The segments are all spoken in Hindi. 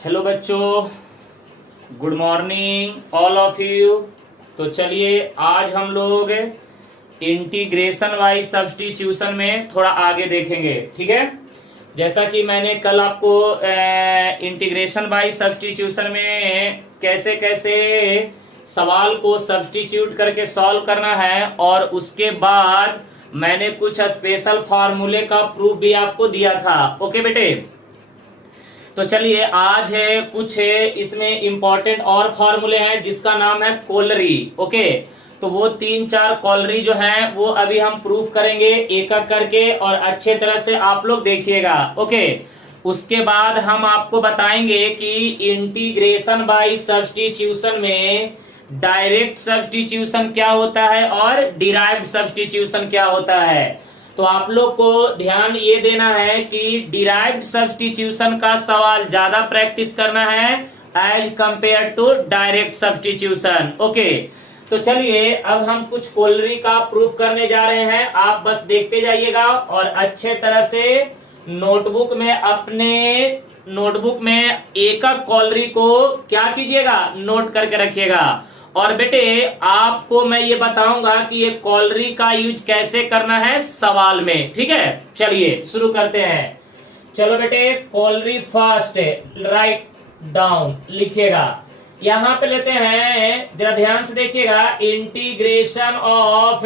हेलो बच्चों, good morning all of you. तो चलिए आज हम लोग इंटीग्रेशन वाइज सब्स्टिट्यूशन में थोड़ा आगे देखेंगे। ठीक है, जैसा कि मैंने कल आपको इंटीग्रेशन वाइज सब्स्टिट्यूशन में कैसे कैसे सवाल को सब्स्टिट्यूट करके सॉल्व करना है और उसके बाद मैंने कुछ स्पेशल फॉर्मूले का प्रूफ भी आपको दिया था। ओके बेटे, तो चलिए आज है कुछ है इसमें इंपॉर्टेंट और फॉर्मूले हैं जिसका नाम है कोलरी। ओके, तो वो 3-4 कोलरी जो हैं वो अभी हम प्रूफ करेंगे एक एक करके और अच्छे तरह से आप लोग देखिएगा। ओके, उसके बाद हम आपको बताएंगे कि इंटीग्रेशन बाय सब्स्टिट्यूशन में डायरेक्ट सब्स्टिट्यूशन क्या होता है और डिराइव्ड सब्स्टिट्यूशन क्या होता है। तो आप लोग को ध्यान ये देना है कि डिराइव्ड सब्स्टिट्यूशन का सवाल ज्यादा प्रैक्टिस करना है as compare to direct substitution. Okay, तो चलिए अब हम कुछ कोलरी का प्रूफ करने जा रहे हैं। आप बस देखते जाइएगा और अच्छे तरह से नोटबुक में अपने नोटबुक में एक एक कोलरी को क्या कीजिएगा, नोट करके रखिएगा। और बेटे आपको मैं ये बताऊंगा कि ये कोलरी का यूज कैसे करना है सवाल में। ठीक है, चलिए शुरू करते हैं। चलो बेटे, कोलरी फर्स्ट राइट डाउन लिखिएगा। यहां पे लेते हैं, जरा ध्यान से देखिएगा, इंटीग्रेशन ऑफ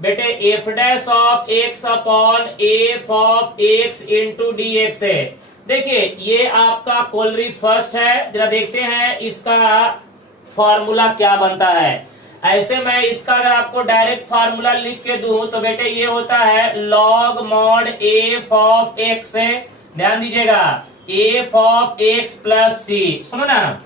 बेटे F dash of x upon F of x into D x है। देखिए ये आपका कोलरी फर्स्ट है। जरा देखते हैं इसका फॉर्मूला क्या बनता है। ऐसे मैं इसका अगर आपको डायरेक्ट फॉर्मूला लिख के दूं तो बेटे ये होता है log mod F of X है। ध्यान दीजिएगा, एफ ऑफ एक्स प्लस सी। सुनो ना,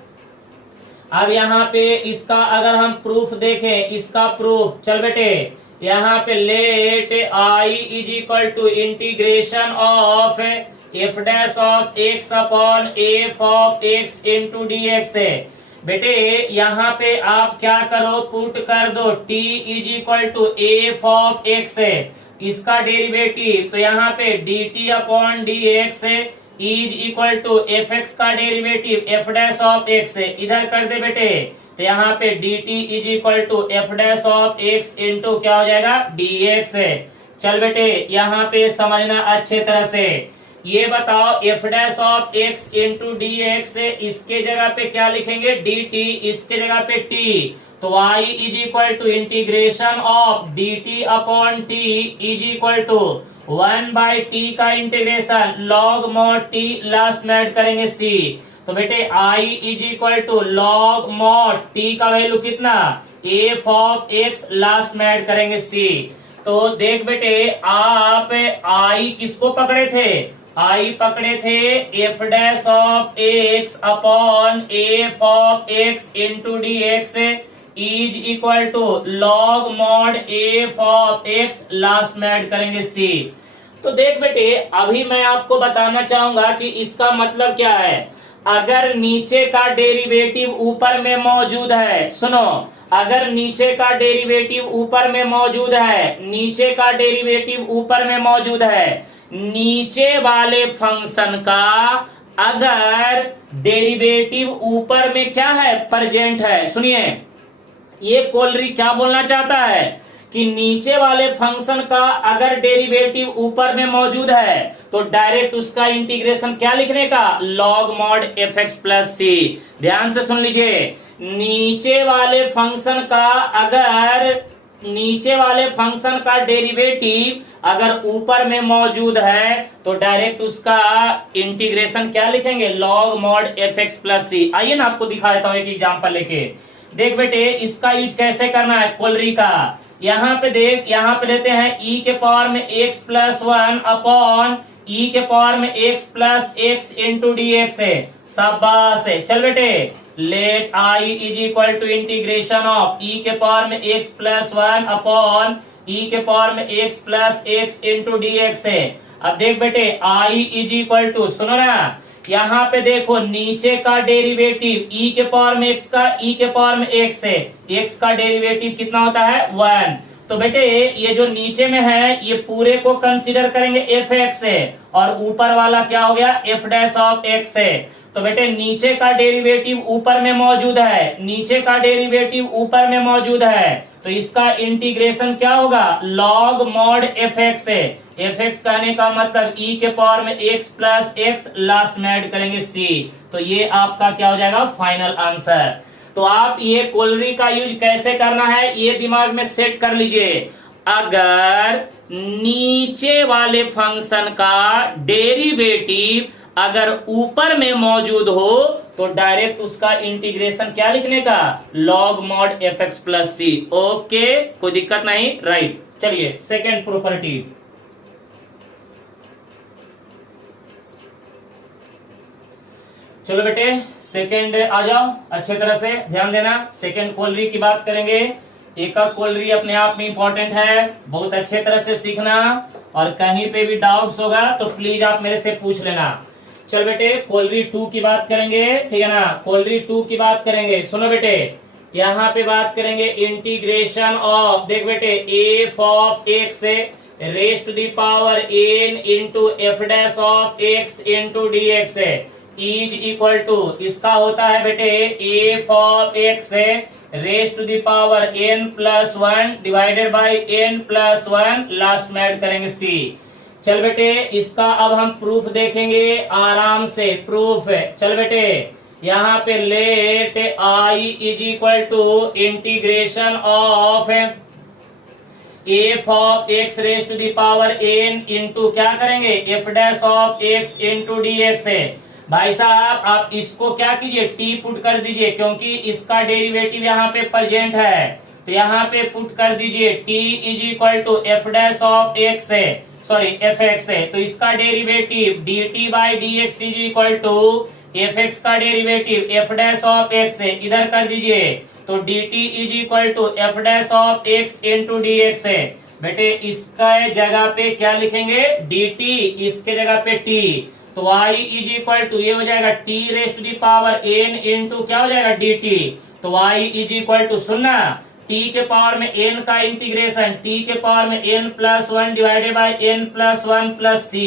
अब यहाँ पे इसका अगर हम प्रूफ देखें, इसका प्रूफ चल बेटे यहाँ पे let I is equal to integration of f dash of x upon F of x into D x है। बेटे यहाँ पे आप क्या करो, पुट कर दो t is equal to F of X है, इसका डेरिवेटिव तो यहाँ पे dt अपॉन डी एक्स है is equal to F X का derivative F dash of X है। इधर कर दे बेटे, तो यहाँ पे dt is equal to F dash of x into क्या हो जाएगा, dx है। चल बेटे यहाँ पे समझना अच्छे तरह से, ये बताओ F dash of x into D x, इसके जगह पे क्या लिखेंगे, डी टी, इसके जगह पे टी, तो y is equal to integration of d t upon t is equal to 1/t का integration log mod t, last में ऐड करेंगे c। तो बेटे i is equal to log mod t का वैल्यू कितना, एफ ऑफ एक्स, लास्ट में ऐड करेंगे c। तो देख बेटे आप i किसको पकड़े थे, आई पकड़े थे f dash of x upon F of x into D x is equal to log mod F of x, last में ऐड करेंगे सी। तो देख बेटे अभी मैं आपको बताना चाहूंगा कि इसका मतलब क्या है। अगर नीचे का डेरिवेटिव ऊपर में मौजूद है, सुनो, अगर नीचे का डेरिवेटिव ऊपर में मौजूद है, नीचे का डेरिवेटिव ऊपर में मौजूद है, नीचे वाले फंक्शन का अगर डेरिवेटिव ऊपर में क्या है, प्रेजेंट है। सुनिए ये कोलरी क्या बोलना चाहता है कि नीचे वाले फंक्शन का अगर डेरिवेटिव ऊपर में मौजूद है तो डायरेक्ट उसका इंटीग्रेशन क्या लिखने का, log mod F X plus C. ध्यान से सुन लीजिए, नीचे वाले फंक्शन का अगर नीचे वाले फंक्शन का डेरिवेटिव अगर ऊपर में मौजूद है तो डायरेक्ट उसका इंटीग्रेशन क्या लिखेंगे, log mod F X plus C. आइए ना आपको दिखा देता हूं एक एग्जांपल लेके। देख बेटे इसका यूज कैसे करना है कोलरी का। यहाँ पे देख, यहाँ पे लेते हैं e के पावर में x प्लस 1 अपॉन e के पावर में x plus x into D x है। शाबाश है। चल बेटे let i is equal to integration of e के पावर में x प्लस 1 अपॉन e के पावर में x plus x into D x है। अब देख बेटे i इज इक्वल टू, सुनो ना, यहाँ पे देखो नीचे का डेरिवेटिव e के पावर में x का, e के पावर में x है, x का डेरिवेटिव कितना होता है 1, तो बेटे ये जो नीचे में है ये पूरे को कंसीडर करेंगे एफ एक्स है, और ऊपर वाला क्या हो गया एफ डैश ऑफ एक्स है। तो बेटे नीचे का डेरिवेटिव ऊपर में मौजूद है, नीचे का डेरिवेटिव ऊपर में मौजूद है, तो इसका इंटीग्रेशन क्या होगा लॉग मॉड एफ एक्स है। एफ एक्स कहने का मतलब ई के पावर में एक्स प्लस एक्स, लास्ट में ऐड करेंगे सी। तो ये आपका क्या हो जाएगा फाइनल आंसर। तो आप ये कोलरी का यूज कैसे करना है ये दिमाग में सेट कर लीजिए। अगर नीचे वाले फंक्शन का डेरिवेटिव अगर ऊपर में मौजूद हो तो डायरेक्ट उसका इंटीग्रेशन क्या लिखने का log mod F X plus C. Okay, कोई दिक्कत नहीं, राइट। चलिए सेकेंड प्रॉपर्टी। चलो बेटे सेकेंड आ जाओ, अच्छे तरह से ध्यान देना। सेकेंड कोलरी की बात करेंगे। एक कोलरी अपने आप में इंपॉर्टेंट है, बहुत अच्छे तरह से सीखना, और कहीं पे भी डाउट्स होगा तो प्लीज आप मेरे से पूछ लेना। चल बेटे कोलरी 2 की बात करेंगे, ठीक है ना। कोलरी 2 की बात करेंगे, सुनो बेटे यहाँ पे बात करेंगे इंटीग्रेशन ऑफ, देख बेटे F of x raise to the power N into F dash of x into D x is equal to, इसका होता है बेटे F of x raise to the power N plus 1 divided by N plus 1, last में ऐड करेंगे सी। चल बेटे इसका अब हम प्रूफ देखेंगे आराम से, प्रूफ है। चल बेटे यहाँ पे let I is equal to integration of F of x raise to the power N into क्या करेंगे f dash of x into D x है। भाई साहब आप इसको क्या कीजिए टी पुट कर दीजिए, क्योंकि इसका डेरिवेटिव यहाँ पे प्रेजेंट है, तो यहाँ पे पुट कर दीजिए T is equal to F dash of X है, सॉरी एफ एक्स है, तो इसका derivative D T by D x is equal to F X का derivative F dash of X है, इधर कर दीजिए, तो D T is equal to F dash of x into D x है। बेटे इसका जगह पे क्या लिखेंगे डी टी, इसके जगह पे टी, तो y इज इक्वल टू ये हो जाएगा t raise to the power n into क्या हो जाएगा dt, तो y इज इक्वल टू सुनना t के पावर में n का इंटीग्रेशन t के पावर में n plus 1 divided by n plus 1 plus c।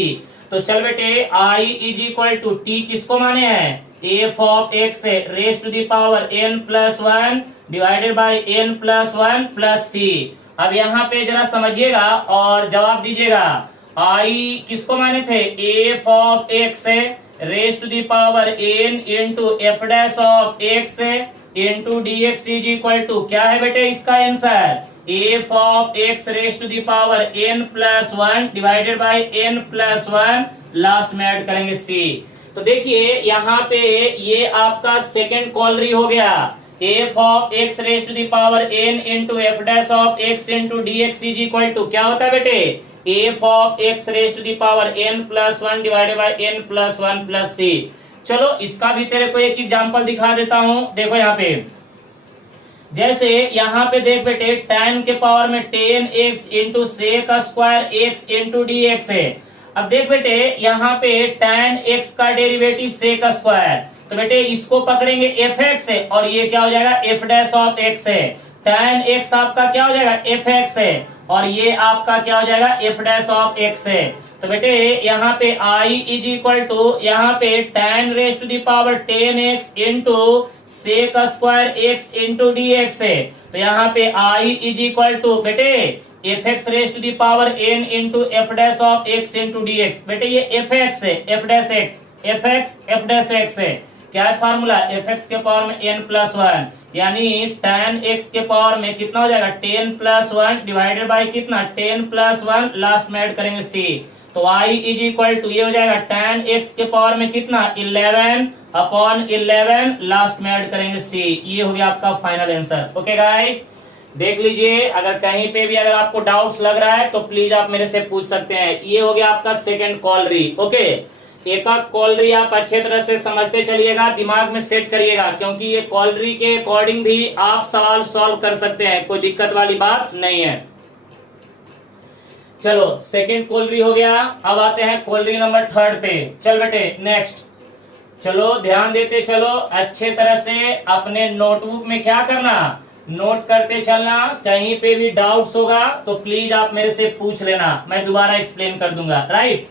तो चल बेटे i is equal to t किसको माने हैं f of x raise to the power n plus 1 divided by n plus 1 plus c। अब यहाँ पे जरा समझिएगा और जवाब दीजिएगा। आई किसको माने थे f of x raise to the power N into F dash of x into D x is equal to क्या है बेटे इसका answer f of x raise to the power N plus 1 divided by N plus 1, last में ऐड करेंगे सी। तो देखिए यहाँ पे ये आपका सेकेंड कॉलरी हो गया, F of x raise to the power N into F dash of x into D x is equal to क्या होता है बेटे F of x raise to the power N plus 1 divided by N plus 1 plus C. चलो इसका भी तेरे को एक एग्जांपल दिखा देता हूं, देखो यहाँ पे जैसे यहाँ पे देख बेटे tan के पावर में 10x into sec square x into D x है। अब देख बेटे यहाँ पे tan x का डेरिवेटिव सेक स्क्वायर, तो बेटे इसको पकड़ेंगे एफ एक्स है और ये क्या हो जाएगा एफ डैश ऑफ एक्स है। tan x आपका क्या हो जाएगा एफ एक्स है और ये आपका क्या हो जाएगा एफ डैश ऑफ एक्स है। तो बेटे यहाँ पे i इज इक्वल टू यहाँ पे tan raise to the power 10x into sec square x into D x है। तो यहाँ पे i इज इक्वल टू बेटे f x raise to the power n into F dash of x into D x. बेटे ये एफ एक्स है, f dash x, f x f dash x है। क्या है फार्मूला एफ एक्स के पावर में n प्लस 1, यानी tan x के पावर में कितना हो जाएगा 10 प्लस 1 डिवाइडेड बाई कितना 10 प्लस 1, लास्ट में ऐड करेंगे c। तो y इज इक्वल टू ये हो जाएगा tan x के पावर में कितना 11 अपॉन 11, लास्ट में ऐड करेंगे c। ये हो गया आपका फाइनल आंसर। ओके गाइस देख लीजिए, अगर कहीं पे भी अगर आपको डाउट्स लग रहा है तो प्लीज आप मेरे से पूछ सकते हैं। ये हो गया आपका सेकेंड कॉलरी। ओके एक कॉलरी आप अच्छे तरह से समझते चलिएगा, दिमाग में सेट करिएगा, क्योंकि ये कॉलरी के अकॉर्डिंग भी आप सवाल सॉल्व कर सकते हैं, कोई दिक्कत वाली बात नहीं है। चलो सेकेंड कॉलरी हो गया, अब आते हैं कॉलरी नंबर 3 पे। चल बेटे नेक्स्ट, चलो ध्यान देते चलो अच्छे तरह से अपने नोटबुक में क्या करना नोट करते चलना, कहीं पे भी डाउट्स होगा तो प्लीज आप मेरे से पूछ लेना, मैं दोबारा एक्सप्लेन कर दूंगा। राइट,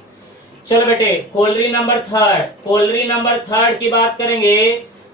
चलो बेटे कोलरी नंबर थर्ड की बात करेंगे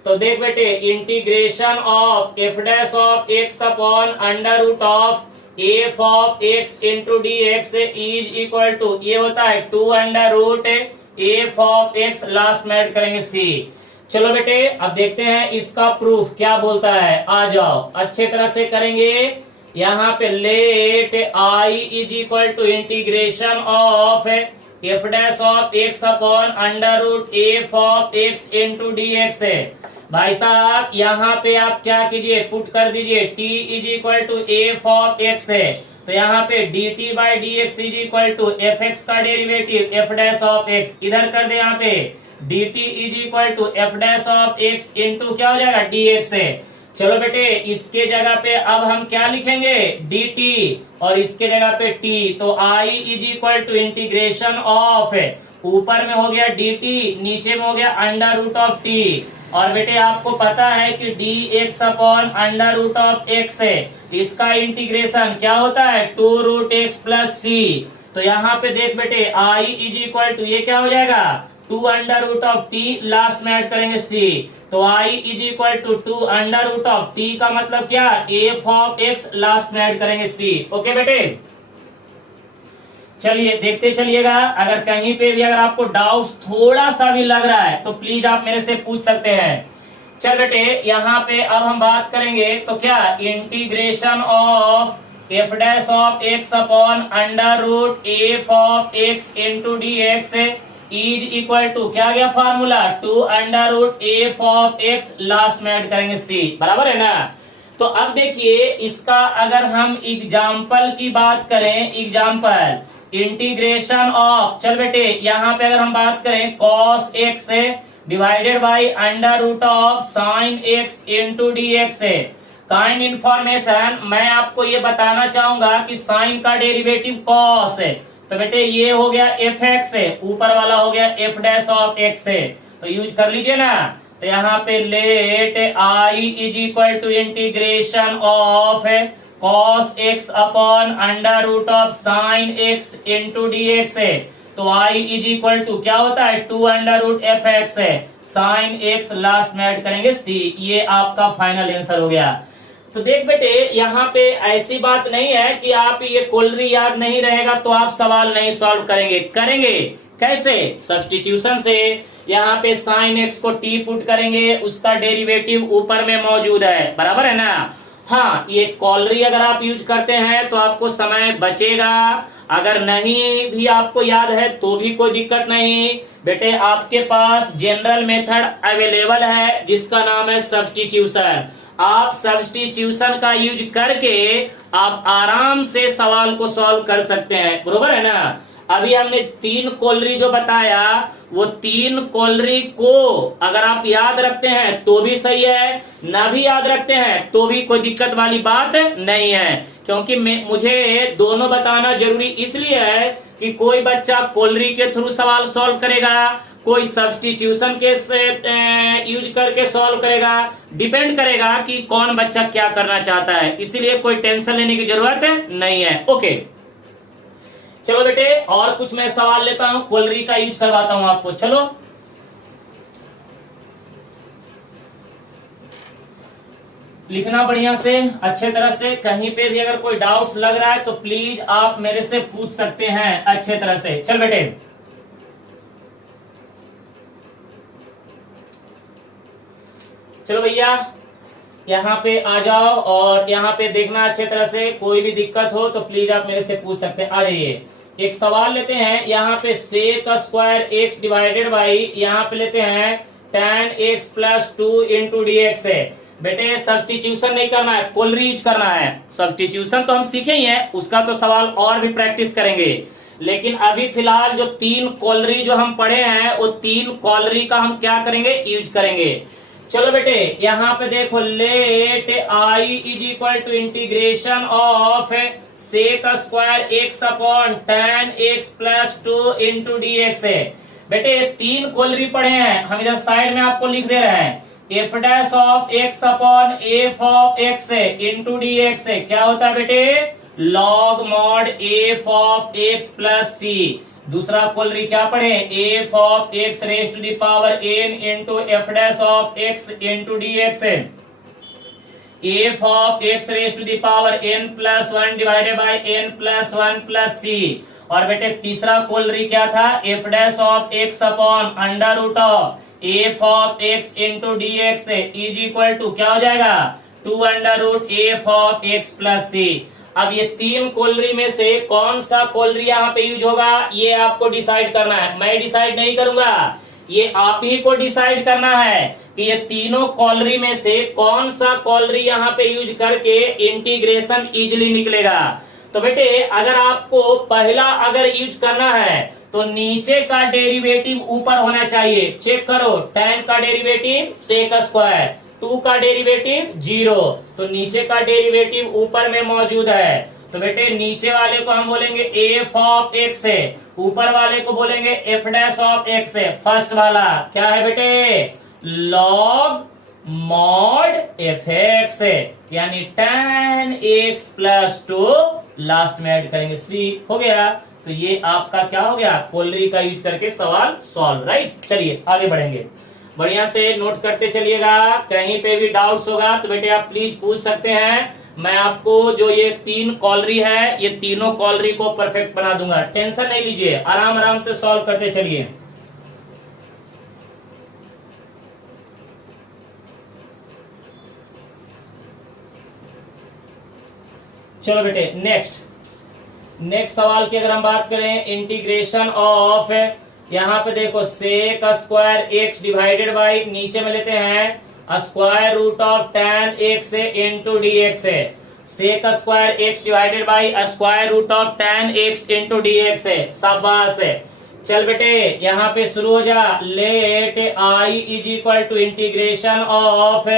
तो देख बेटे, integration of f dash of x upon under root of F of x into D x is equal to, ये होता है 2 under root F of x, last में ऐड करेंगे सी। चलो बेटे अब देखते हैं इसका प्रूफ क्या बोलता है, आ जाओ अच्छे तरह से करेंगे। यहाँ पे let I is equal to integration of f dash of x upon under root F of x into D x है। भाई साहब यहाँ पे आप क्या कीजिए, पुट कर दीजिए t is equal to F of X है, तो यहाँ पे dt by D x is equal to F X का derivative F dash of X, इधर कर दे यहाँ पे dt is equal to F dash of x into क्या हो जाएगा dx है। चलो बेटे इसके जगह पे अब हम क्या लिखेंगे dt और इसके जगह पे t, तो i is equal to integration of, ऊपर में हो गया dt, नीचे में हो गया अंडर रूट ऑफ t, और बेटे आपको पता है कि dx upon under root of x है, इसका इंटीग्रेशन क्या होता है 2 रूट एक्स प्लस सी। तो यहाँ पे देख बेटे i इज इक्वल टू ये क्या हो जाएगा 2 under root of t, last में ऐड करेंगे c, तो i is equal to 2 under root of t का मतलब क्या f ऑफ x, लास्ट में ऐड करेंगे c। ओके बेटे चलिए देखते चलिएगा, अगर कहीं पे भी अगर आपको डाउट्स थोड़ा सा भी लग रहा है तो प्लीज आप मेरे से पूछ सकते हैं। चल बेटे यहाँ पे अब हम बात करेंगे तो क्या integration of f dash of x upon under root F of x into D x is equal to क्या गया formula 2 under root F of x, last में ऐड करेंगे सी, बराबर है ना। तो अब देखिए इसका अगर हम एग्जाम्पल की बात करें, एग्जाम्पल इंटीग्रेशन ऑफ, चल बेटे यहाँ पे अगर हम बात करें cos x divided by under root of sine x into D x है। काइंड इंफॉर्मेशन मैं आपको ये बताना चाहूंगा कि साइन का डेरिवेटिव cos है, तो बेटे ये हो गया एफ एक्स है, ऊपर वाला हो गया एफ डैश ऑफ एक्स है, तो यूज कर लीजिए ना। तो यहाँ पे let I is equal to integration of cos x upon under root of sine x into D x है, तो i इज इक्वल टू क्या होता है 2 अंडर रूट एफ एक्स है, साइन x, लास्ट में ऐड करेंगे c, ये आपका फाइनल आंसर हो गया। तो देख बेटे यहाँ पे ऐसी बात नहीं है कि आप ये कोलरी याद नहीं रहेगा तो आप सवाल नहीं सॉल्व करेंगे, करेंगे कैसे, सब्स्टिट्यूशन से। यहाँ पे साइन एक्स को t पुट करेंगे, उसका डेरिवेटिव ऊपर में मौजूद है, बराबर है ना। हाँ ये कॉलरी अगर आप यूज करते हैं तो आपको समय बचेगा, अगर नहीं भी आपको याद है तो भी कोई दिक्कत नहीं बेटे, आपके पास जनरल मेथड अवेलेबल है जिसका नाम है सब्स्टिट्यूशन। आप सब्स्टिट्यूशन का यूज करके आप आराम से सवाल को सॉल्व कर सकते हैं, बरोबर है ना। अभी हमने 3 कॉलरी जो बताया वो 3 कॉलरी को अगर आप याद रखते हैं तो भी सही है, ना भी याद रखते हैं तो भी कोई दिक्कत वाली बात नहीं है, क्योंकि मुझे दोनों बताना जरूरी इसलिए है कि कोई बच्चा कॉलरी के थ्रू सवाल सॉल्व करेगा, कोई सब्स्टिट्यूशन के यूज करके सॉल्व करेगा, डिपेंड करेगा कि कौन बच्चा क्या करना चाहता है, इसीलिए कोई टेंशन लेने की जरूरत नहीं है। ओके चलो बेटे और कुछ मैं सवाल लेता हूं, कॉलरी का यूज करवाता हूं आपको। चलो लिखना बढ़िया से, अच्छे तरह से, कहीं पे भी अगर कोई डाउट्स लग रहा है तो प्लीज आप मेरे से पूछ सकते हैं अच्छे तरह से। चल बेटे चलो भैया यहाँ पे आ जाओ और यहाँ पे देखना अच्छे तरह से, कोई भी दिक्कत हो तो प्लीज आप मेरे से पूछ सकते हैं। आ जाइए एक सवाल लेते हैं, यहाँ पे sec square x divided by यहाँ पे लेते हैं tan x plus 2 into D x है। बेटे सब्स्टिट्यूशन नहीं करना है, कॉलरी यूज करना है। सब्स्टिट्यूशन तो हम सीखे ही हैं, उसका तो सवाल और भी प्रैक्टिस करेंगे, लेकिन अभी फिलहाल जो 3 कॉलरी जो हम पढ़े हैं वो 3 कॉलरी का हम क्या करेंगे, यूज करेंगे। चलो बेटे यहाँ पे देखो let I is equal to integration of sec square x upon tan x plus 2 into D x है। बेटे 3 कॉलरी पढ़े हैं, हम इधर साइड में आपको लिख दे रहे हैं। F dash of x upon F of x into D X क्या होता है बेटे, log mod F of X plus C. दूसरा कोलरी क्या पढ़े, F of x raise to the power N into F dash of x into D X F of x raise to the power N plus one divided by N plus one plus C. और बेटे तीसरा कोलरी क्या था, F dash of x upon under root of F of x into D x is equal to क्या हो जाएगा, two under root F of X plus C. अब ये तीन कोलरी में से कौन सा कोलरी यहाँ पे यूज होगा, ये आपको डिसाइड करना है। मैं डिसाइड नहीं करूंगा, ये आप ही को डिसाइड करना है कि ये तीनों कॉलरी में से कौन सा कॉलरी यहाँ पे यूज करके इंटीग्रेशन इजिली निकलेगा। तो बेटे अगर आपको पहला अगर यूज करना है तो नीचे का डेरिवेटिव ऊपर होना चाहिए। चेक करो, tan का डेरिवेटिव सेक स्क्वायर, 2 का डेरिवेटिव 0, तो नीचे का डेरिवेटिव ऊपर में मौजूद है। तो बेटे नीचे वाले को हम बोलेंगे एफ ऑफ एक्स है, ऊपर वाले को बोलेंगे एफ डैश ऑफ एक्स है। फर्स्ट वाला क्या है बेटे, लॉग मॉड एफ एक्स है, यानी tan x प्लस 2 लास्ट में ऐड करेंगे सी। हो गया, तो ये आपका क्या हो गया, कोलरी का यूज करके सवाल सॉल्व। राइट, चलिए आगे बढ़ेंगे, बढ़िया से नोट करते चलिएगा। कहीं पे भी डाउट्स होगा तो बेटे आप प्लीज पूछ सकते हैं। मैं आपको जो ये तीन कॉलरी है, ये तीनों कॉलरी को परफेक्ट बना दूंगा, टेंशन नहीं लीजिए, आराम आराम से सॉल्व करते चलिए। चलो बेटे नेक्स्ट सवाल की अगर हम बात करें, इंटीग्रेशन ऑफ, यहाँ पे देखो sec square x divided by, नीचे में लेते हैं square root of tan x into D x है। Sec square x divided by square root of tan x into D x है। शाबाश है। चल बेटे यहाँ पे शुरू हो जा, let I is equal to integration of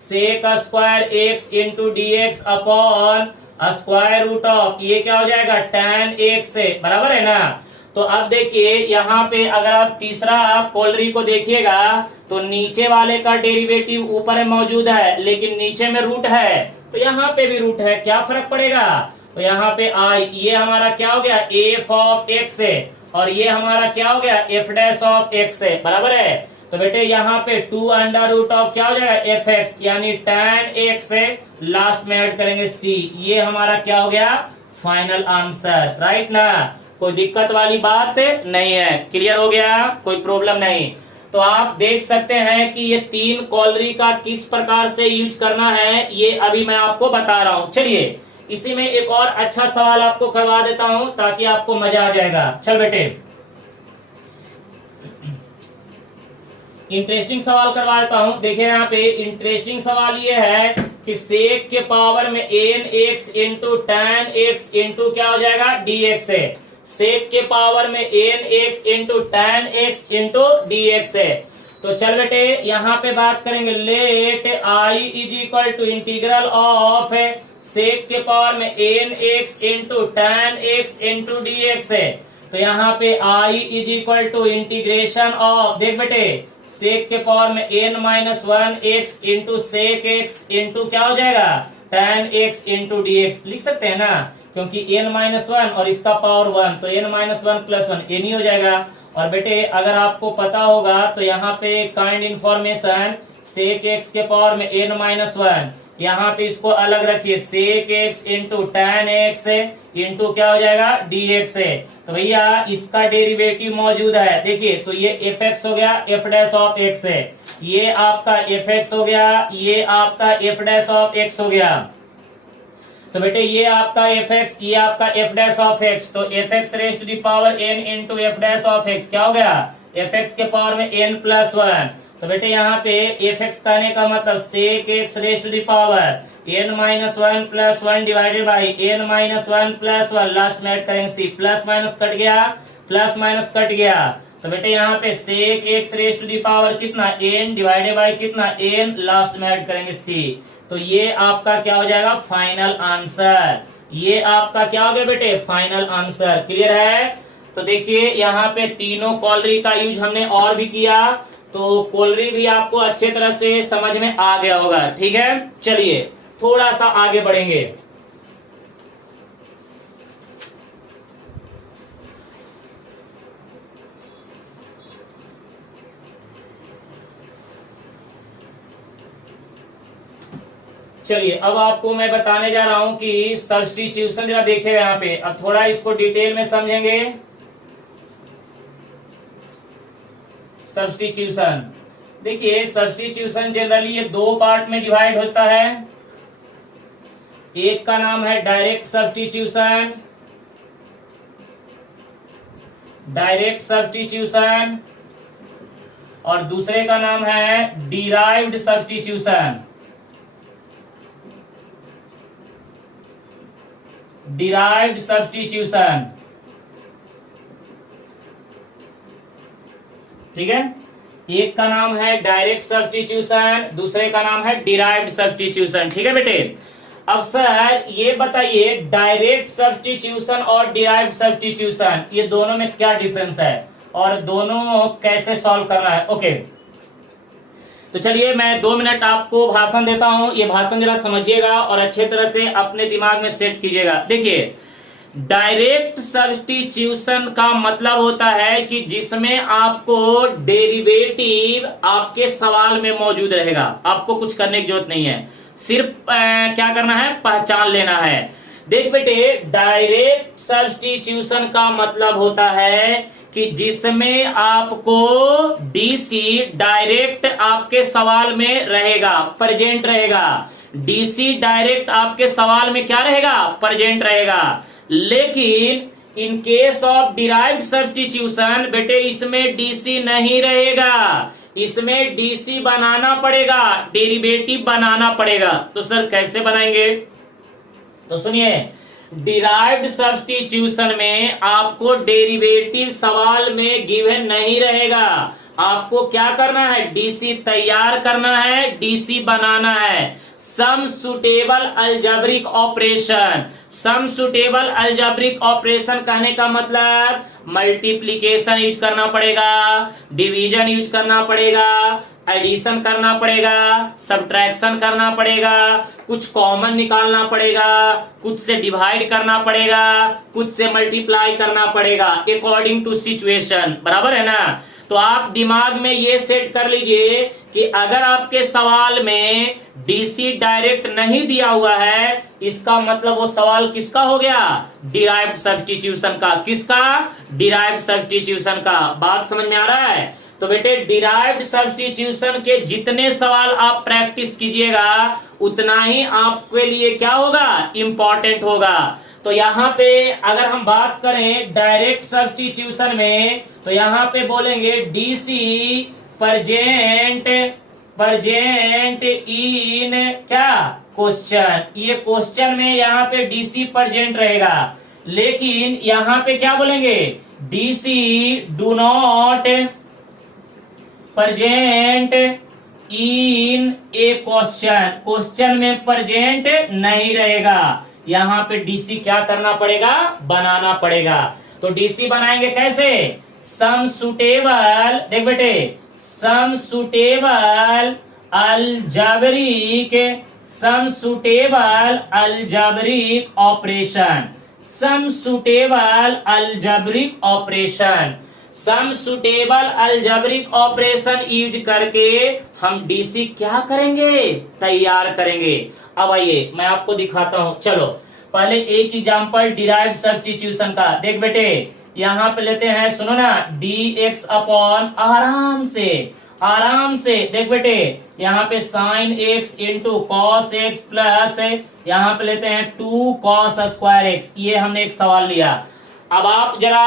sec square x into D x upon square root of, ये क्या हो जाएगा, tan x से, बराबर है ना। तो अब देखिए यहाँ पे अगर आप तीसरा कोलरी को देखिएगा तो नीचे वाले का डेरिवेटिव ऊपर में मौजूद है, लेकिन नीचे में रूट है, तो यहाँ पे भी रूट है, क्या फर्क पड़ेगा। तो यहाँ पे आई, ये हमारा क्या हो गया, एफ ऑफ एक्स है, और ये हमारा क्या हो गया, एफ डैश ऑफ एक्स है, बराबर है। तो बेटे यहाँ पे 2 अंडर रूट ऑफ क्या हो जाएगा, एफ एक्स, यानी tan x है, लास्ट में ऐड करेंगे सी। ये हमारा क्या हो गया, फाइनल आंसर। राइट ना, कोई दिक्कत वाली बात नहीं है, क्लियर हो गया, कोई प्रॉब्लम नहीं। तो आप देख सकते हैं कि ये तीन कॉलरी का किस प्रकार से यूज करना है, ये अभी मैं आपको बता रहा हूँ। चलिए इसी में एक और अच्छा सवाल आपको करवा देता हूँ ताकि आपको मजा आ जाएगा। चल बेटे इंटरेस्टिंग सवाल करवा देता हूँ। देखिए यहाँ पे इंटरेस्टिंग सवाल ये है कि सेक के पावर में N x into tan x into क्या हो जाएगा, डी एक्स है। सेक के पावर में N x into tan x into D x है। तो चल बेटे यहाँ पे बात करेंगे, let I is equal to integral of sec के पावर में N x into tan x into D x है। तो यहाँ पे I is equal to integration of, देख बेटे सेक के पावर में n minus one X into sec x into क्या हो जाएगा, tan x into D x लिख सकते हैं ना, क्योंकि n माइनस वन और इसका पावर 1, तो n minus one plus one n ही हो जाएगा। और बेटे अगर आपको पता होगा तो यहाँ पे काइंड इन्फॉर्मेशन, सेक एक्स के पावर में n माइनस वन, यहाँ पे इसको अलग रखिए, sec x into tan x into क्या हो जाएगा, डी एक्स है। तो भैया इसका डेरिवेटिव मौजूद है, देखिए तो ये एफ एक्स हो गया, एफ डैश ऑफ एक्स है, ये आपका एफ एक्स हो गया, ये आपका एफ डैश ऑफ एक्स हो गया। तो बेटे ये आपका एफ एक्स, ये आपका एफ डैश ऑफ एक्स, तो f x raise to the power N into F dash of x क्या हो गया, एफ एक्स के पावर में एन प्लस वन। तो बेटे यहाँ पे एफ एक्स कहने का मतलब sec x raise to the power n minus one plus one divided by n minus one plus one, last में ऐड करेंगे सी, प्लस माइनस कट गया, प्लस माइनस कट गया। तो बेटे यहाँ पे sec x raise to the power कितना, एन डिवाइडेड बाई कितना, एन, लास्ट में ऐड करेंगे सी। तो ये आपका क्या हो जाएगा, फाइनल आंसर। ये आपका क्या हो गया बेटे, फाइनल आंसर। क्लियर है। तो देखिए यहाँ पे तीनों कॉलरी का यूज हमने और भी किया। तो कोलरी भी आपको अच्छे तरह से समझ में आ गया होगा। ठीक है, चलिए थोड़ा सा आगे बढ़ेंगे। चलिए अब आपको मैं बताने जा रहा हूं कि सब्स्टिट्यूशन जरा देखिएगा यहाँ पे। अब थोड़ा इसको डिटेल में समझेंगे। सब्स्टिट्यूशन देखिए, सब्स्टिट्यूशन जनरली ये दो पार्ट में डिवाइड होता है। एक का नाम है डायरेक्ट सब्स्टिट्यूशन, डायरेक्ट सब्स्टिट्यूशन, और दूसरे का नाम है डिराइव्ड सब्स्टिट्यूशन, डिराइव्ड सब्स्टिट्यूशन। ठीक है, एक का नाम है डायरेक्ट सब्स्टिट्यूशन, दूसरे का नाम है डिराइव्ड सब्स्टिट्यूशन। ठीक है बेटे, अब सर ये बताइए डायरेक्ट सब्स्टिट्यूशन और डिराइव्ड सब्स्टिट्यूशन ये दोनों में क्या डिफरेंस है और दोनों कैसे सॉल्व करना है। ओके, तो चलिए मैं 2 मिनट आपको भाषण देता हूं, ये भाषण जरा समझिएगा और अच्छे तरह से अपने दिमाग में सेट कीजिएगा। देखिए, डायरेक्ट सब्स्टिट्यूशन का मतलब होता है कि जिसमें आपको डेरिवेटिव आपके सवाल में मौजूद रहेगा, आपको कुछ करने की जरूरत नहीं है, सिर्फ क्या करना है, पहचान लेना है। देख बेटे, डायरेक्ट सब्स्टिट्यूशन का मतलब होता है कि जिसमें आपको डीसी डायरेक्ट आपके सवाल में रहेगा, प्रेजेंट रहेगा। डीसी डायरेक्ट आपके सवाल में क्या रहेगा, प्रेजेंट रहेगा। लेकिन in case of derived substitution बेटे इसमें डीसी नहीं रहेगा, इसमें डीसी बनाना पड़ेगा, डेरिवेटिव बनाना पड़ेगा। तो सर कैसे बनाएंगे, तो सुनिए, डिराइव्ड सब्स्टिट्यूशन में आपको डेरिवेटिव सवाल में गिवन नहीं रहेगा। आपको क्या करना है, डीसी तैयार करना है, डीसी बनाना है। सम सुटेबल अलजेब्रिक ऑपरेशन, सम सुटेबल अलजेब्रिक ऑपरेशन कहने का मतलब मल्टीप्लिकेशन यूज करना पड़ेगा, डिवीजन यूज करना पड़ेगा, एडिशन करना पड़ेगा, सब्ट्रैक्शन करना पड़ेगा, कुछ कॉमन निकालना पड़ेगा, कुछ से डिवाइड करना पड़ेगा, कुछ से मल्टीप्लाई करना पड़ेगा, अकॉर्डिंग टू सिचुएशन। बराबर है ना। तो आप दिमाग में ये सेट कर लीजिए कि अगर आपके सवाल में डीसी डायरेक्ट नहीं दिया हुआ है, इसका मतलब वो सवाल किसका हो गया, डिराइव्ड सब्स्टिट्यूशन का। किसका, डिराइव्ड सब्स्टिट्यूशन का। बात समझ में आ रहा है। तो बेटे डिराइव्ड सब्स्टिट्यूशन के जितने सवाल आप प्रैक्टिस कीजिएगा उतना ही आपके लिए क्या होगा, इंपॉर्टेंट होगा। तो यहाँ पे अगर हम बात करें डायरेक्ट सब्स्टिट्यूशन में, तो यहाँ पे बोलेंगे डीसी प्रेजेंट, प्रेजेंट इन क्या, क्वेश्चन। ये क्वेश्चन में यहाँ पे डीसी प्रेजेंट रहेगा। लेकिन यहाँ पे क्या बोलेंगे, DC do not present in A question, question में प्रेजेंट नहीं रहेगा। यहाँ पे डीसी क्या करना पड़ेगा, बनाना पड़ेगा। तो डीसी बनाएंगे कैसे, सम सुटेबल, देख बेटे, सम सुटेबल अलजेब्रिक, सम सुटेबल अलजेब्रिक ऑपरेशन, सम सुटेबल अलजेब्रिक ऑपरेशन, सम सुटेबल अलजेब्रिक ऑपरेशन यूज करके हम डीसी क्या करेंगे, तैयार करेंगे। अब आइए मैं आपको दिखाता हूं। चलो पहले एक एग्जांपल डिराइव्ड सब्स्टिट्यूशन का। देख बेटे यहाँ पे लेते हैं, सुनो ना, dx अपॉन, आराम से आराम से देख बेटे, यहाँ पे sine x into cos x plus यहाँ पे लेते हैं 2 cos स्क्वायर एक्स। ये हमने एक सवाल लिया। अब आप जरा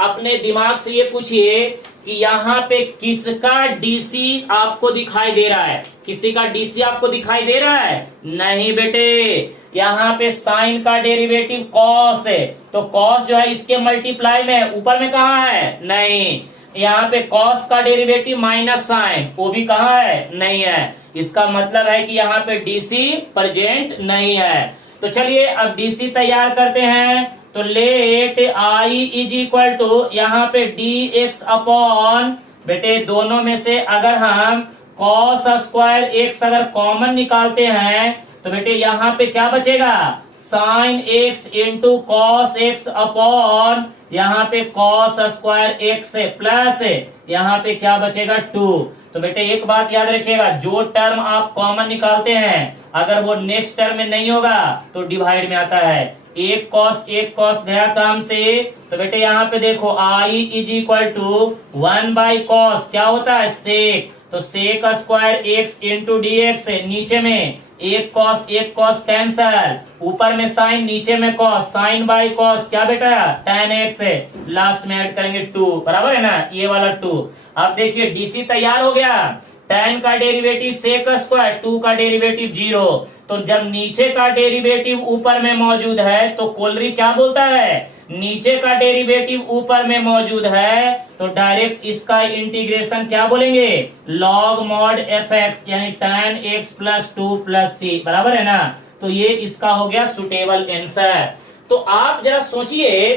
अपने दिमाग से ये पूछिए कि यहाँ पे किसका डीसी आपको दिखाई दे रहा है, किसी का डीसी आपको दिखाई दे रहा है, नहीं बेटे। यहाँ पे साइन का डेरिवेटिव कॉस है, तो कॉस जो है इसके मल्टीप्लाई में है, ऊपर में कहाँ है, नहीं। यहाँ पे कॉस का डेरिवेटिव माइनस साइन, वो भी कहाँ है, नहीं है। इसका मतलब है कि यहाँ पे डीसी प्रेजेंट नहीं है। तो चलिए अब डीसी तैयार करते हैं। तो let I is equal to यहाँ पे डी एक्स अपॉन बेटे दोनों में से अगर हम कॉस स्क्वायर एक्स अगर कॉमन निकालते हैं तो बेटे यहाँ पे क्या बचेगा, sine x into cos x upon यहाँ पे कॉस स्क्वायर एक्स प्लस यहाँ पे क्या बचेगा 2। तो बेटे एक बात याद रखिएगा, जो टर्म आप कॉमन निकालते हैं अगर वो नेक्स्ट टर्म में नहीं होगा तो डिवाइड में आता है। एक कॉस गया काम से, तो बेटे यहाँ पे देखो I is equal to 1 by cos क्या होता है सेक, तो sec square x into D X, नीचे में एक कॉस कैंसल, ऊपर में साइन नीचे में कॉस, साइन बाई कॉस क्या बेटा tan एक्स है, लास्ट में ऐड करेंगे 2, बराबर है ना, ये वाला 2। अब देखिए डीसी तैयार हो गया, tan का डेरिवेटिव सेक स्क्वायर, 2 का डेरिवेटिव 0, तो जब नीचे का डेरिवेटिव ऊपर में मौजूद है तो कोलरी क्या बोलता है, नीचे का डेरिवेटिव ऊपर में मौजूद है तो डायरेक्ट इसका इंटीग्रेशन क्या बोलेंगे, लॉग मॉड एफ एक्स यानी tan एक्स प्लस 2 प्लस सी, बराबर है ना। तो ये इसका हो गया सुटेबल आंसर। तो आप जरा सोचिए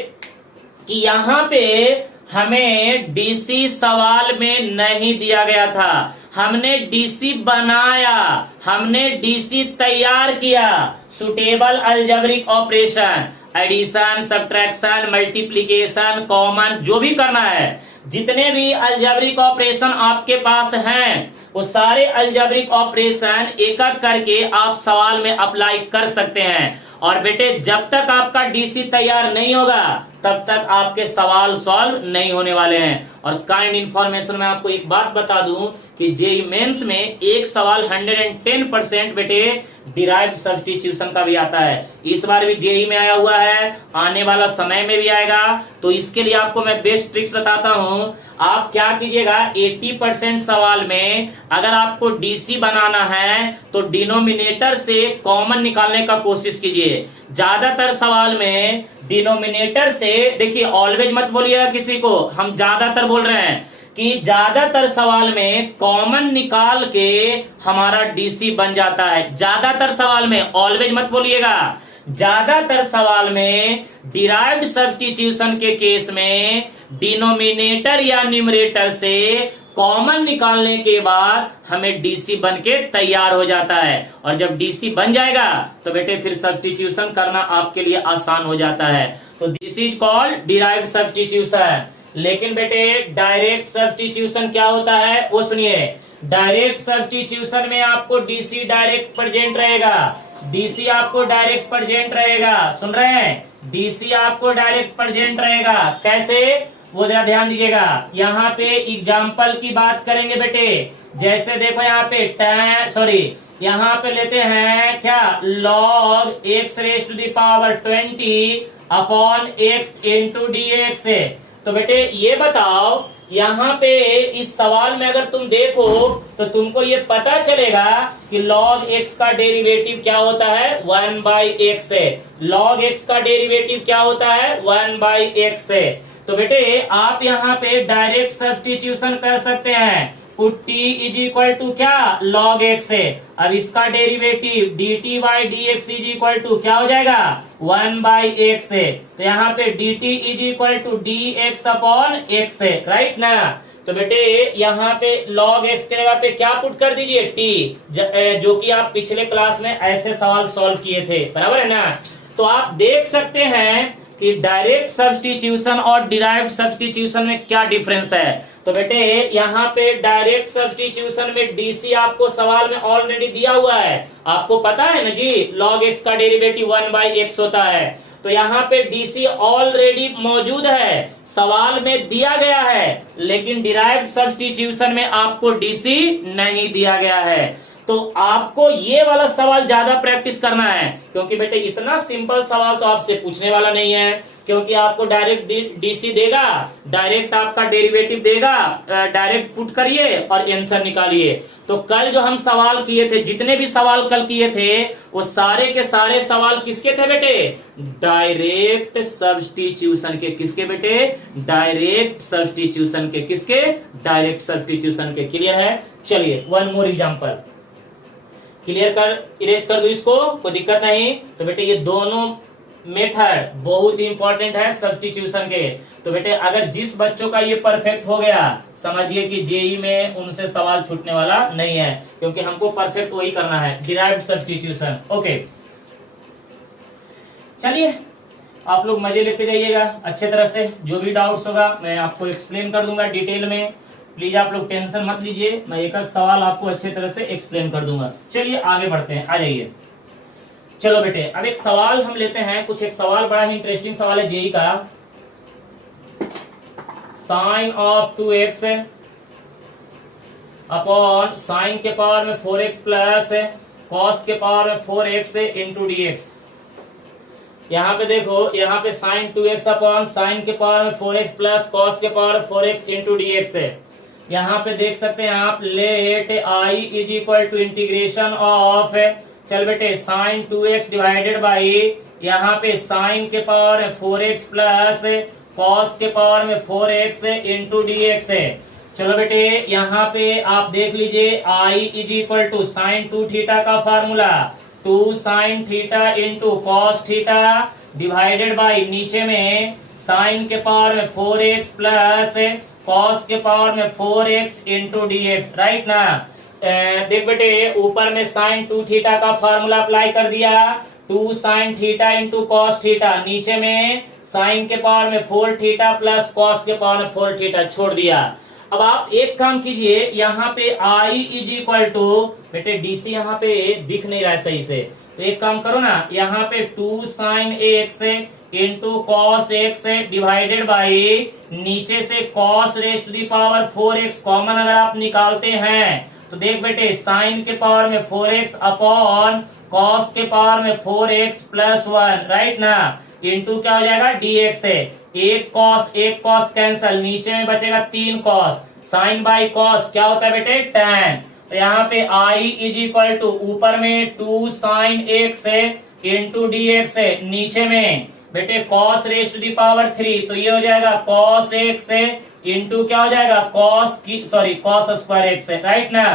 कि यहाँ पे हमें डीसी सवाल में नहीं दिया गया था, हमने डीसी बनाया, हमने डीसी तैयार किया, suitable algebraic operation, addition, subtraction, multiplication, common, जो भी करना है, जितने भी अलजेब्रिक ऑपरेशन आपके पास हैं वो सारे अलजेब्रिक ऑपरेशन एक एक करके आप सवाल में अप्लाई कर सकते हैं। और बेटे जब तक आपका डीसी तैयार नहीं होगा तब तक आपके सवाल सॉल्व नहीं होने वाले हैं। और काइंड इन्फॉर्मेशन में आपको एक बात बता दूं कि जेईई मेंस में एक सवाल 110% बेटे डिराइव्ड सब्स्टिट्यूशन का भी आता है। इस बार भी जेईई में आया हुआ है, आने वाला समय में भी आएगा। तो इसके लिए आपको मैं बेस्ट ट्रिक्स बताता हूं। आप क्या कीजिएगा, 80% सवाल में अगर आपको डीसी बनाना है तो डिनोमिनेटर से कॉमन निकालने का कोशिश कीजिए। ज्यादातर सवाल में डिनोमिनेटर से, देखिए ऑलवेज मत बोलिएगा किसी को, हम ज्यादातर बोल रहे हैं कि ज्यादातर सवाल में कॉमन निकाल के हमारा डीसी बन जाता है। ज्यादातर सवाल में, ऑलवेज मत बोलिएगा, ज्यादातर सवाल में डिराइव्ड सब्स्टिट्यूशन के केस में डिनोमिनेटर या न्यूमरेटर से कॉमन निकालने के बाद हमें डीसी बन के तैयार हो जाता है। और जब डीसी बन जाएगा तो बेटे फिर सब्स्टिट्यूशन करना आपके लिए आसान हो जाता है। तो this is called derived substitution. लेकिन बेटे डायरेक्ट सब्स्टिट्यूशन क्या होता है वो सुनिए। डायरेक्ट सब्स्टिट्यूशन में आपको डीसी डायरेक्ट प्रेजेंट रहेगा, डीसी आपको डायरेक्ट प्रेजेंट रहेगा, सुन रहे हैं, डीसी आपको डायरेक्ट प्रेजेंट रहेगा। कैसे, वो जरा ध्यान दीजिएगा। यहाँ पे एग्जाम्पल की बात करेंगे बेटे, जैसे देखो यहाँ पे यहाँ पे लेते हैं क्या, log x raise to the power 20 upon x into D x. तो बेटे ये बताओ, यहाँ पे इस सवाल में अगर तुम देखो तो तुमको ये पता चलेगा कि log x का डेरिवेटिव क्या होता है, 1 बाई एक्स। log x का डेरिवेटिव क्या होता है, 1 बाई एक्स। तो बेटे आप यहाँ पे डायरेक्ट सब्स्टिट्यूशन कर सकते हैं, put t is equal to क्या, log x है। अब इसका derivative dt by D x is equal to क्या हो जाएगा, 1 बाई एक्स है। तो यहाँ पे dt is equal to d x upon x है, राइट ना। तो बेटे यहाँ पे log x के जगह पे क्या पुट कर दीजिए, t, जो कि आप पिछले क्लास में ऐसे सवाल सॉल्व किए थे, बराबर है ना। तो आप देख सकते हैं कि डायरेक्ट सब्स्टिट्यूशन और डिराइव्ड सब्स्टिट्यूशन में क्या डिफरेंस है। तो बेटे यहाँ पे डायरेक्ट सब्स्टिट्यूशन में डीसी आपको सवाल में ऑलरेडी दिया हुआ है, आपको पता है ना जी, log x का डेरिवेटिव 1 बाई एक्स होता है। तो यहाँ पे डीसी ऑलरेडी मौजूद है, सवाल में दिया गया है, लेकिन डिराइव्ड सब्स्टिट्यूशन में आपको डीसी नहीं दिया गया है। तो आपको ये वाला सवाल ज्यादा प्रैक्टिस करना है, क्योंकि बेटे इतना सिंपल सवाल तो आपसे पूछने वाला नहीं है, क्योंकि आपको डायरेक्ट डीसी देगा, डायरेक्ट आपका डेरिवेटिव देगा, डायरेक्ट पुट करिए और आंसर निकालिए। तो कल जो हम सवाल किए थे, जितने भी सवाल कल किए थे, वो सारे के सारे सवाल किसके थे बेटे, डायरेक्ट सब्स्टिट्यूशन के। किसके बेटे, डायरेक्ट सब्स्टिट्यूशन के। किसके, डायरेक्ट सब्स्टिट्यूशन के। क्लियर है। चलिए वन मोर एग्जांपल, क्लियर कर, इरेज कर दो इसको, कोई दिक्कत नहीं। तो बेटे ये दोनों मेथड बहुत ही इंपॉर्टेंट है सब्स्टिट्यूशन के। तो बेटे अगर जिस बच्चों का ये परफेक्ट हो गया, समझिए कि जेई में उनसे सवाल छूटने वाला नहीं है, क्योंकि हमको परफेक्ट वही करना है, डिराइव्ड सब्स्टिट्यूशन। ओके, चलिए आप लोग मजे लेते जाइएगा अच्छे तरह से। जो भी डाउट्स होगा मैं आपको एक्सप्लेन कर दूंगा डिटेल में। प्लीज आप लोग टेंशन मत लीजिए, मैं एक एक सवाल आपको अच्छे तरह से एक्सप्लेन कर दूंगा। चलिए आगे बढ़ते हैं, आ जाइए। चलो बेटे अब एक सवाल हम लेते हैं, कुछ एक सवाल बड़ा ही इंटरेस्टिंग सवाल है जेई का। Sine of 2x upon sine के पावर में 4x प्लस कॉस के पावर में 4x इंटू dx। यहाँ पे देखो, यहाँ पे साइन 2x अपॉन साइन के पावर में 4x प्लस कॉस के पावर में 4x इंटू dx है। यहाँ पे देख सकते हैं आप, let i is equal to integration of, चल बेटे साइन 2x डिवाइडेड बाई, यहाँ पे साइन के पावर में 4x प्लस कॉस के पावर में 4x इंटू dx है। चलो बेटे यहाँ पे आप देख लीजिए, i is equal to sine 2 theta का formula 2 sine theta into cos theta divided by नीचे में साइन के पावर में 4x प्लस कॉस के पावर में 4x इंटू dx, राइट ना। देख बेटे ऊपर में साइन 2 थीटा का फार्मूला अप्लाई कर दिया, 2 sine theta into cos theta, नीचे में साइन के पावर में 4 थीटा प्लस कॉस के पावर में 4 थीटा छोड़ दिया। अब आप एक काम कीजिए, यहाँ पे i इज इक्वल टू, बेटे dc यहाँ पे दिख नहीं रहा है सही से, तो एक काम करो ना, यहाँ पे 2 sine x into cos x divided by नीचे से cos raise to the power 4x common अगर आप निकालते हैं तो देख बेटे साइन के पावर में 4x अपॉन कॉस के पावर में 4x प्लस 1, राइट ना, इंटू क्या हो जाएगा dx है, एक कॉस कैंसल, नीचे में बचेगा 3 कॉस, साइन बाई कॉस क्या होता है बेटे tan। तो यहाँ पे i इज इक्वल टू ऊपर में 2 साइन x है इंटू dx है, नीचे में बेटे cos raise to the power 3, तो ये हो जाएगा कॉस x है इंटू क्या हो जाएगा कॉस स्क्वायर x है, राइट ना,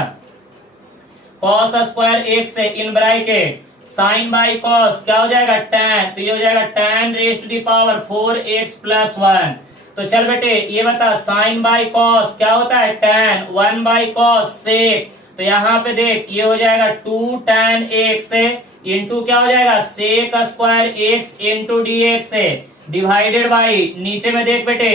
कॉस स्क्वायर x है in bracket sine by cos क्या हो जाएगा tan, तो ये हो जाएगा tan raise to the power 4x plus 1। तो चल बेटे ये बता साइन बाई कॉस क्या होता है tan, 1 बाई कॉस सेक, तो यहाँ पे देख ये हो जाएगा 2 tan x इंटू क्या हो जाएगा sec square x into dx है डिवाइडेड बाई नीचे में देख बेटे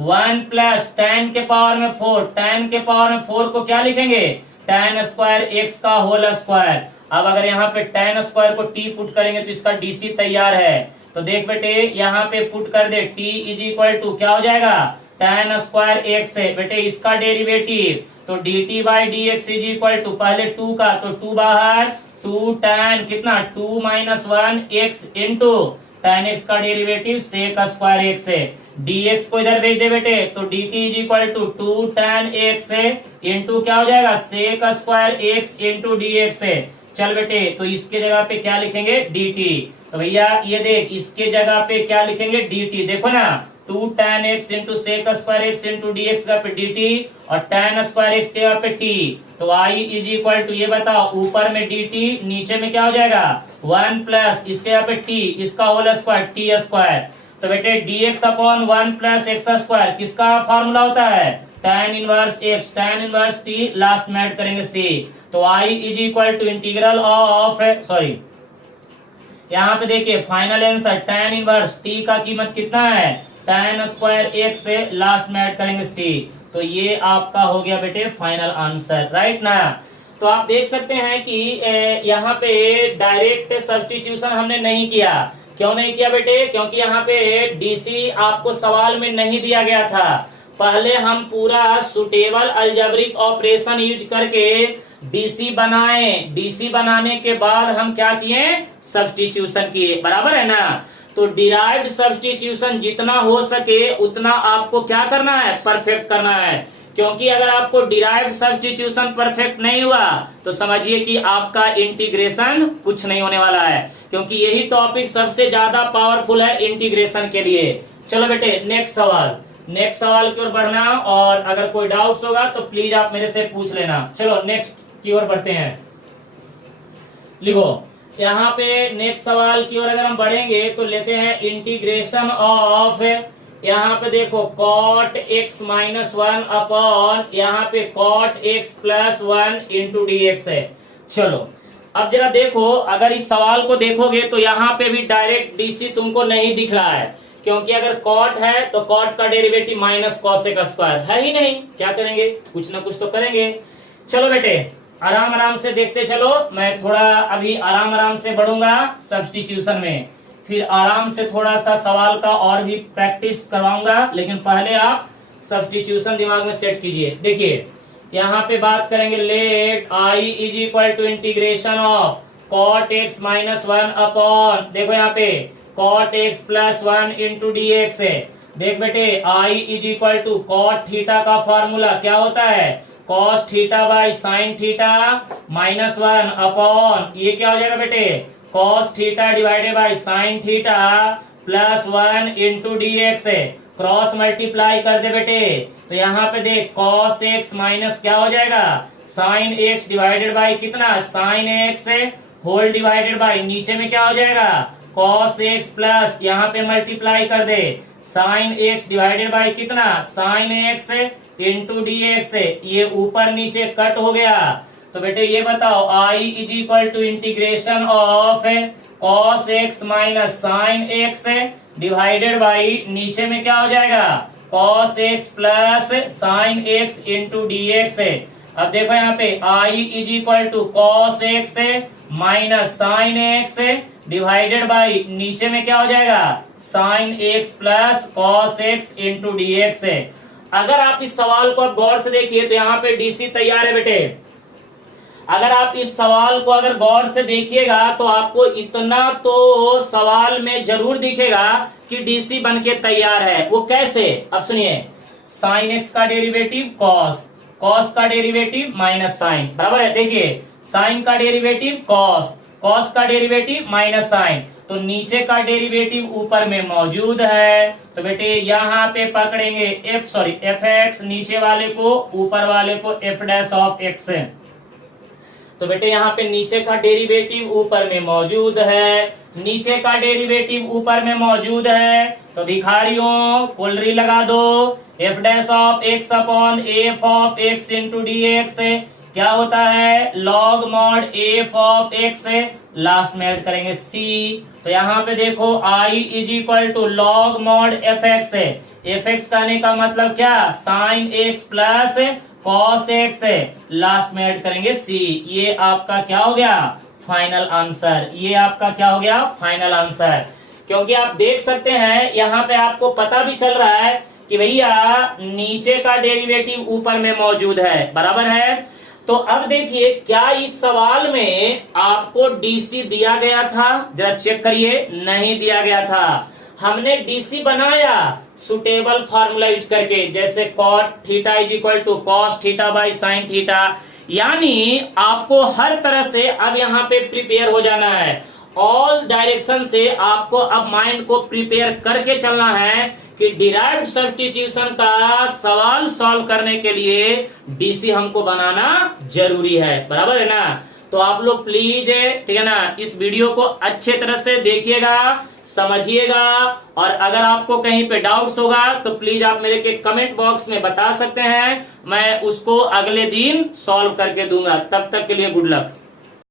1 प्लस tan के पावर में 4, tan के पावर में 4 को क्या लिखेंगे tan स्क्वायर x का होल स्क्वायर। अब अगर यहाँ पे tan स्क्वायर को t पुट करेंगे तो इसका dc तैयार है, तो देख बेटे यहाँ पे पुट कर दे t इज इक्वल टू क्या हो जाएगा tan स्क्वायर x है, बेटे इसका डेरिवेटिव तो dt by D x is equal to पहले 2 का तो 2 बाहर 2 tan कितना 2 minus 1 x into tan x का डेरिवेटिव सेक स्क्वायर x है, dx को इधर भेज दे बेटे तो dt is equal to 2 tan x है इंटू क्या हो जाएगा sec square x into dx है। चल बेटे तो इसके जगह पे क्या लिखेंगे dt, तो भैया ये देख इसके जगह पे क्या लिखेंगे dt, देखो ना 2 tan x into sec square x into dx का पे dt और tan स्क्वायर x के जगह पे t, तो i इज इक्वल टू ये बताओ ऊपर में dt नीचे में क्या हो जाएगा 1 प्लस इसके यहाँ पे t इसका होल स्क्वायर t स्क्वायर, तो बेटे dx upon 1 plus x square किसका फॉर्मूला होता है tan inverse x, tan inverse t last में ऐड करेंगे c, तो i is equal to integral of यहाँ पे देखिए final answer tan inverse t का कीमत कितना है tan स्क्वायर x से लास्ट में ऐड करेंगे c, तो ये आपका हो गया बेटे फाइनल आंसर, राइट ना। तो आप देख सकते हैं कि यहाँ पे डायरेक्ट सब्स्टिट्यूशन हमने नहीं किया, क्यों नहीं किया बेटे, क्योंकि यहाँ पे डीसी आपको सवाल में नहीं दिया गया था, पहले हम पूरा सुटेबल अलजेब्रिक ऑपरेशन यूज करके डीसी बनाए, डीसी बनाने के बाद हम क्या किए सब्स्टिट्यूशन किए, बराबर है ना। तो डिराइव्ड सब्स्टिट्यूशन जितना हो सके उतना आपको क्या करना है परफेक्ट करना है, क्योंकि अगर आपको डिराइव्ड सब्स्टिट्यूशन परफेक्ट नहीं हुआ तो समझिए कि आपका इंटीग्रेशन कुछ नहीं होने वाला है, क्योंकि यही टॉपिक सबसे ज्यादा पावरफुल है इंटीग्रेशन के लिए। चलो बेटे नेक्स्ट सवाल की ओर बढ़ना, और अगर कोई डाउट्स होगा तो प्लीज आप मेरे से पूछ लेना। चलो नेक्स्ट की ओर बढ़ते हैं। लिखो यहाँ पे नेक्स्ट सवाल की ओर अगर हम बढ़ेंगे तो लेते हैं इंटीग्रेशन ऑफ, यहाँ पे देखो cot x minus one upon यहाँ पे cot x plus one into D x है। चलो अब जरा देखो, अगर इस सवाल को देखोगे तो यहाँ पे भी डायरेक्ट डीसी तुमको नहीं दिख रहा है, क्योंकि अगर cot है तो cot का डेरिवेटिव माइनस cosec स्क्वायर है ही नहीं। क्या करेंगे, कुछ ना कुछ तो करेंगे। चलो बेटे आराम आराम से देखते चलो, मैं थोड़ा अभी आराम आराम से बढ़ूंगा सब्स्टिट्यूशन में, फिर आराम से थोड़ा सा सवाल का और भी प्रैक्टिस करवाऊंगा, लेकिन पहले आप सब्स्टिट्यूशन दिमाग में सेट कीजिए। देखिए यहाँ पे बात करेंगे, let I is equal to integration of cot X minus one upon, देखो यहाँ पे cot X plus one into D x है। देख बेटे I is equal to cot theta का फॉर्मूला क्या होता है, cos theta by sine theta minus one upon, ये क्या हो जाएगा बेटे, cos theta divided by sine theta plus one into D x है। क्रॉस मल्टीप्लाई कर दे बेटे, तो यहाँ पे देख कॉस एक्स माइनस क्या हो जाएगा, साइन एक्स डिवाइडेड बाई कितना, sine x whole divided by नीचे में क्या हो जाएगा, कॉस एक्स प्लस यहाँ पे मल्टीप्लाई कर दे साइन एक्स डिवाइडेड बाई कितना, sine x into D x, ये ऊपर नीचे कट हो गया। तो बेटे ये बताओ I is equal to integration of cos X minus sine x divided by नीचे में क्या हो जाएगा, cos x plus sine x into D X. अब देखो यहाँ पे I is equal to cos X minus sine x divided by नीचे में क्या हो जाएगा, sine X plus cos X into D X. अगर आप इस सवाल को अब गौर से देखिए तो यहाँ पे डीसी तैयार है बेटे। अगर आप इस सवाल को अगर गौर से देखिएगा तो आपको इतना तो सवाल में जरूर दिखेगा कि डीसी बनके तैयार है। वो कैसे, अब सुनिए, साइन एक्स का डेरिवेटिव कॉस, कॉस का डेरिवेटिव माइनस साइन, बराबर है। देखिए साइन का डेरिवेटिव कॉस, कॉस का डेरिवेटिव माइनस साइन, तो नीचे का डेरिवेटिव ऊपर में मौजूद है। तो बेटे यहाँ पे पकड़ेंगे एफ एक्स नीचे वाले को, ऊपर वाले को एफ डैश ऑफ एक्स है। तो बेटे यहाँ पे नीचे का डेरिवेटिव ऊपर में मौजूद है, नीचे का डेरिवेटिव ऊपर में मौजूद है, तो भिखारियों कुलरी लगा दो, F dash of x upon F of x into D X क्या होता है, log mod F of x, last में ऐड करेंगे सी। तो यहाँ पे देखो I is equal to log mod F x है। एफ एक्स कहने का मतलब क्या, sine X plus cos X है, लास्ट में ऐड करेंगे सी। ये आपका क्या हो गया, फाइनल आंसर। ये आपका क्या हो गया, फाइनल आंसर। क्योंकि आप देख सकते हैं यहाँ पे आपको पता भी चल रहा है कि भैया नीचे का डेरिवेटिव ऊपर में मौजूद है, बराबर है। तो अब देखिए क्या इस सवाल में आपको डीसी दिया गया था, जरा चेक करिए, नहीं दिया गया था। हमने डीसी बनाया सुटेबल फार्मूला यूज करके, जैसे cot theta is equal to cos theta by sine theta. यानी आपको हर तरह से अब यहाँ पे प्रिपेयर हो जाना है, ऑल डायरेक्शन से आपको अब माइंड को प्रिपेयर करके चलना है कि डिराइव्ड सब्स्टिट्यूशन का सवाल सॉल्व करने के लिए डीसी हमको बनाना जरूरी है, बराबर है ना। तो आप लोग प्लीज, ठीक है ना, इस वीडियो को अच्छे तरह से देखिएगा, समझिएगा, और अगर आपको कहीं पे डाउट्स होगा तो प्लीज आप मेरे के कमेंट बॉक्स में बता सकते हैं, मैं उसको अगले दिन सॉल्व करके दूंगा। तब तक के लिए गुड लक।